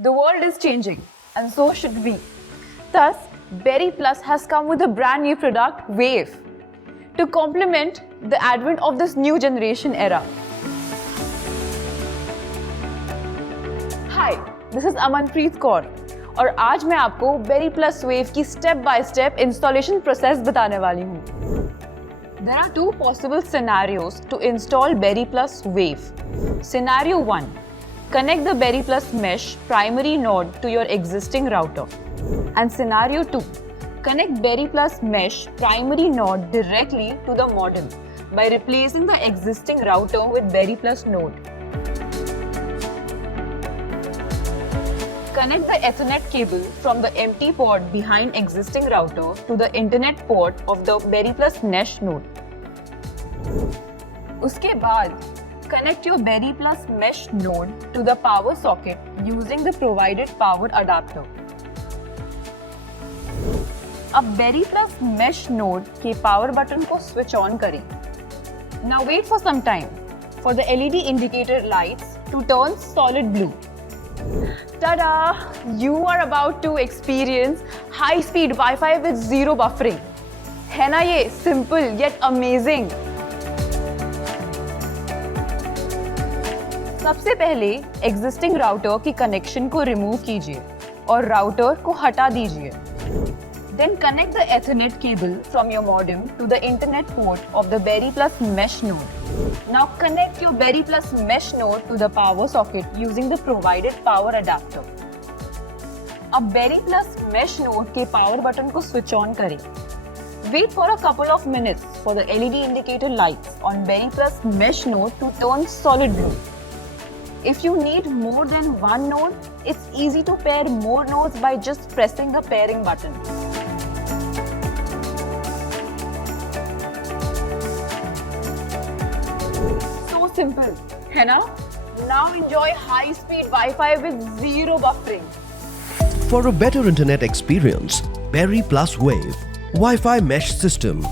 The world is changing, and so should we. Thus, Berry Plus has come with a brand new product, Wave, to complement the advent of this new generation era. Hi, this is Amanpreet Kaur, और आज मैं आपको Berry Plus Wave की step by step installation process बताने वाली हूँ. There are two possible scenarios to install Berry Plus Wave. Scenario 1. Connect the Berry Plus mesh primary node to your existing router. And scenario 2. Connect Berry Plus mesh primary node directly to the modem by replacing the existing router with Berry Plus node. Connect the Ethernet cable from the empty port behind existing router to the internet port of the Berry Plus mesh node. उसके बाद connect your Berry Plus mesh node to the power socket using the provided power adapter. अब Berry Plus mesh node के power button को switch on करें. Now wait for some time for the LED indicator lights to turn solid blue. Ta-da! You are about to experience high-speed Wi-Fi with zero buffering. है ना ये simple yet amazing? सबसे पहले existing router की connection को remove कीजिए और router को हटा दीजिए. Then connect the Ethernet cable from your modem to the internet port of the Berry Plus mesh node. Now connect your Berry Plus mesh node to the power socket using the provided power adapter. अब Berry Plus mesh node के power button को switch on करें. Wait for a couple of minutes for the LED indicator lights on Berry Plus mesh node to turn solid blue. If you need more than one node, it's easy to pair more nodes by just pressing the pairing button. So simple, है ना? Now enjoy high-speed Wi-Fi with zero buffering. For a better internet experience, Berry Plus Wave Wi-Fi mesh system.